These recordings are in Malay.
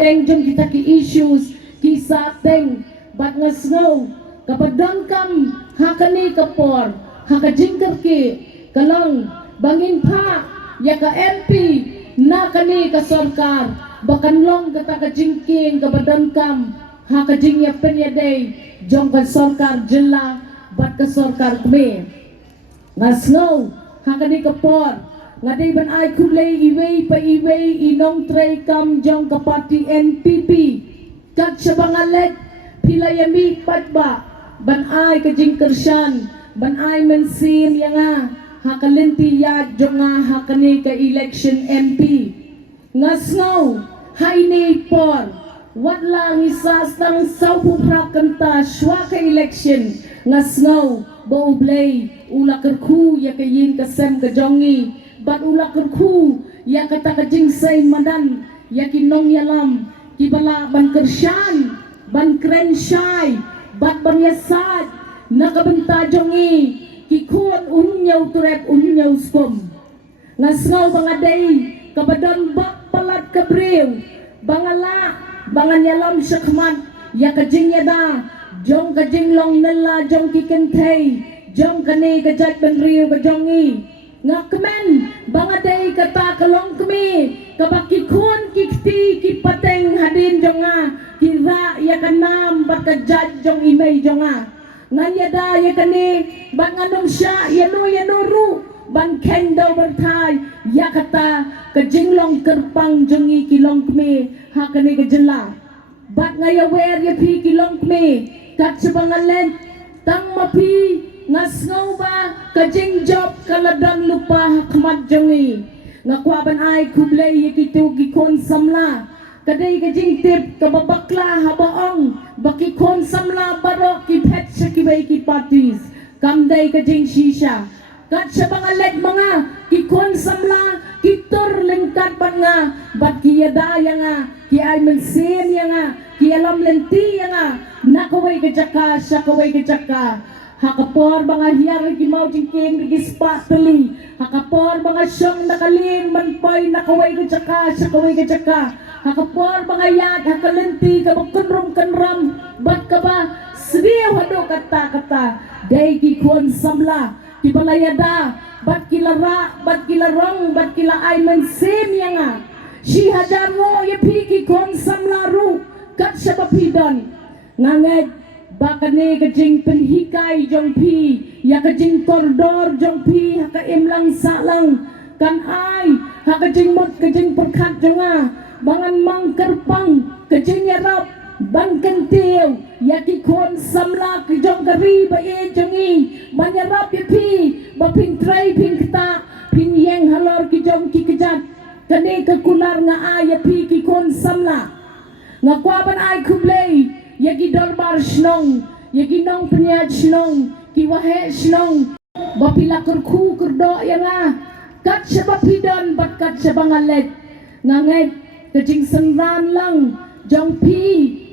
teng jong kita ki issues kisa teng bat ngasno kapadangkam hakani kapor hakajingker ki kalong bangin pa ya ka MP na kani ka sarkar bakan long kata ka jingking kapadangkam hakajing ya penyadai jong ka sarkar jela bat ka sarkar kme ngasno hakani kapor ngadai ban ai kulei iwei pa iwei inong tray kam jong ka party NPP kat sabangalet pilayami patba ban ai ka jingkersyan ban ai mensin yanga hakalenti ya jonga hakani ka election MP ngasno haini por wat lang isas tang saupu prakanta shwa ka election ngasno bo blay ula kerku ya kayin kasem ka jongi bat ula kerku ya kata kajing say madan ya kinong yalam kibala ban kersyan ban kren syai bat ban yasad nakabenta jongi kikut unyaw turep unyaw skom ngasngaw bangaday kabadan bak palat kabriw bangala bangan yalam syakmat ya kajing yada jong kajing long nela jong kikentay jong kani kajat ban riw kajongi ngakmen bangaday kata kalong kami kabakikun kikti kipateng hadin jonga kira ya kanam bat kajat jong imay jonga nganyada ya kani ban nganong sya yano ru ban kendo bertai ya kata kajinglong kerpang jongi kilong kami hakani kajela bat ngayawer ya pi kilong kami kat sebangalen tang mapi ngasngaw ba kajing job kaladan lupa hakmat jongi ngakwaban ay kublay yakitu gikon samla kaday kajing tip kababakla habaong bakikon samla barok kipet sakibay kipatis kamday kajing shisha kat sa bangalet mga kikon samla kitor lengkat pa nga bat kiyadaya nga kiyay mensin ya nga kiyalam lenti ya nga nakaway kajaka sakaway kajaka hakapor mga hiyar kimaw jingking rigispa tuli hakapor mga syong nakalin manpoy nakaway kajaka sakaway kajaka hakapor mga yad hakalenti kabagkunrom kanram bat ka ba sriyaw hado kata day kikon samla kibalayada bat kilara bat kilarong bat kila ay mensim nga si hajar mo yapi kikon samlaru kat sa papidon nganged bakane kajing penhikay jong pi ya kajing koridor jong pi haka imlang salang kan ay hakajing mot kajing perkat jonga bangan mangkerpang kajing yarap ban kentil ya kikon samla kajong kari bae jongi manyarap ya pi baping tray ping kata ping yeng halor kijong kikejat kane kekular nga ay ya pi kikon samla ngakwaban ay kublay yagi dorbar shnong yagi nong penyat shnong kiwahe shnong bapila kerku kerdo ya nga kat sebapidon bat kat sebangalet nganget kajing senran lang jong pi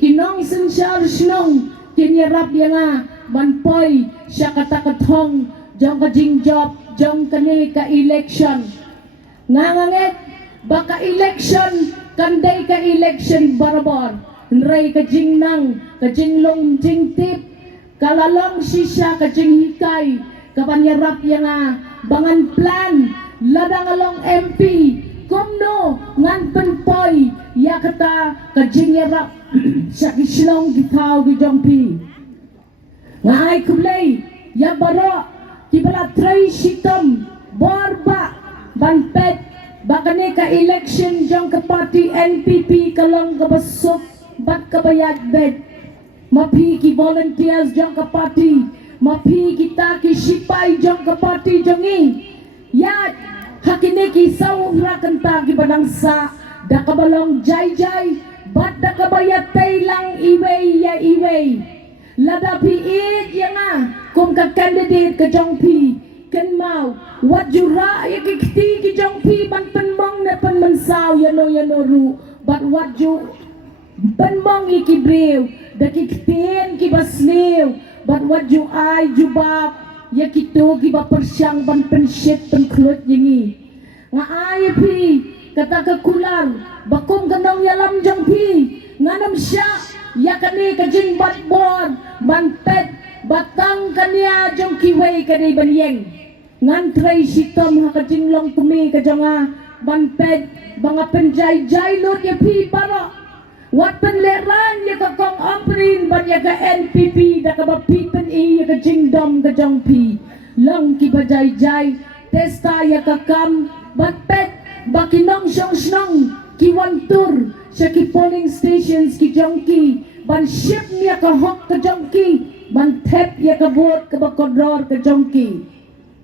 kinong sensyar shnong kinyarap ya nga manpoy siya katakatong jong kajing job jong kani ka election nganget baka election kanday ka election barabor nray kajing nang kajing long jing tip kalalong sisya kajing hikay kapanyarap ya nga bangan plan ladang along MP kumno ngan penpoy ya kata kajing yarap sa kislong gitaw gijong pi nga ay kublay ya baro kibala tray sitom borba banpet bakane ka election jong ka party NPP kalong kabasok bat kabayad bed mapi ki volunteers jong ka party mapi kita ki sipay jong ka party jongi yat hakine ki sawra kanta ki banangsa da kabalong jay bat da kabayat tay lang iway ya iway lada piit ya nga kung ka candidate ka jong pi kan mau wat jura ya kikti ki jong pi ban penmong na penmansaw yano ru but what you penmong ikibriw dakiktin kibasliw but what you ay jubab ya kito kiba persyang ban pensyet penklot yengi nga ay pi kata kekulang bakong kanong yalam jong pi nganam siya yakani kajing batbor banpet batang kanya jong kiway kani banyeng ngan tray sitom hakajing long tumi kajanga banpet banga penjay-jay lot ya pi bara wat penleran ya kakong amprin ban ya ka NPP da ka bapipen ya ka jingdom ka jong pi lang ki bajay-jay testa ya kakam banpet bakinong syong ki wantur sa ki polling stations ki jongki ban ship niya ka hok ka jongki ban tep ya ka buot ka bakodor ka jongki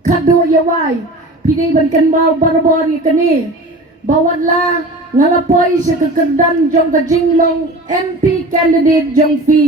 kado ya wai pinay ban kan mau barabor ya kani bawatlah ngalapoy sa kakerdan jong ka jinglong MP candidate jong fi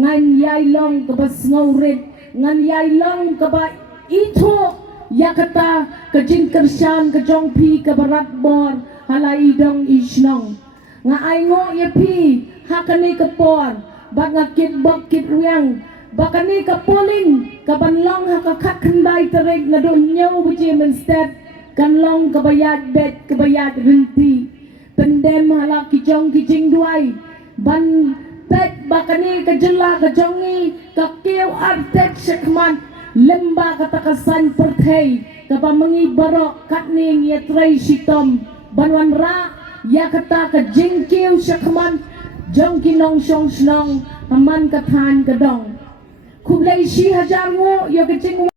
ngan yailong ka basngawrit ngan yailong ka ba ito yakata ka jingkersyan ka jong pi ka baratbor halaidong isnong nga ayngo yapi hakani kapor bangakit bakit riyang bakani kapoling kabanlong hakakakhanday tarig na donyaw buji instead kanlong kabayad bet kabayad rinti pendem halaki jong kijing duay ban pet bakani kajela kajongi kakiw artek sekman lemba katakasan perthai kapamangi barok katning yatray sitom banwan ra yakata ka jingkiw syakman jong kinong syong snong aman kathan kadong kublay si hajar ngo yo kajing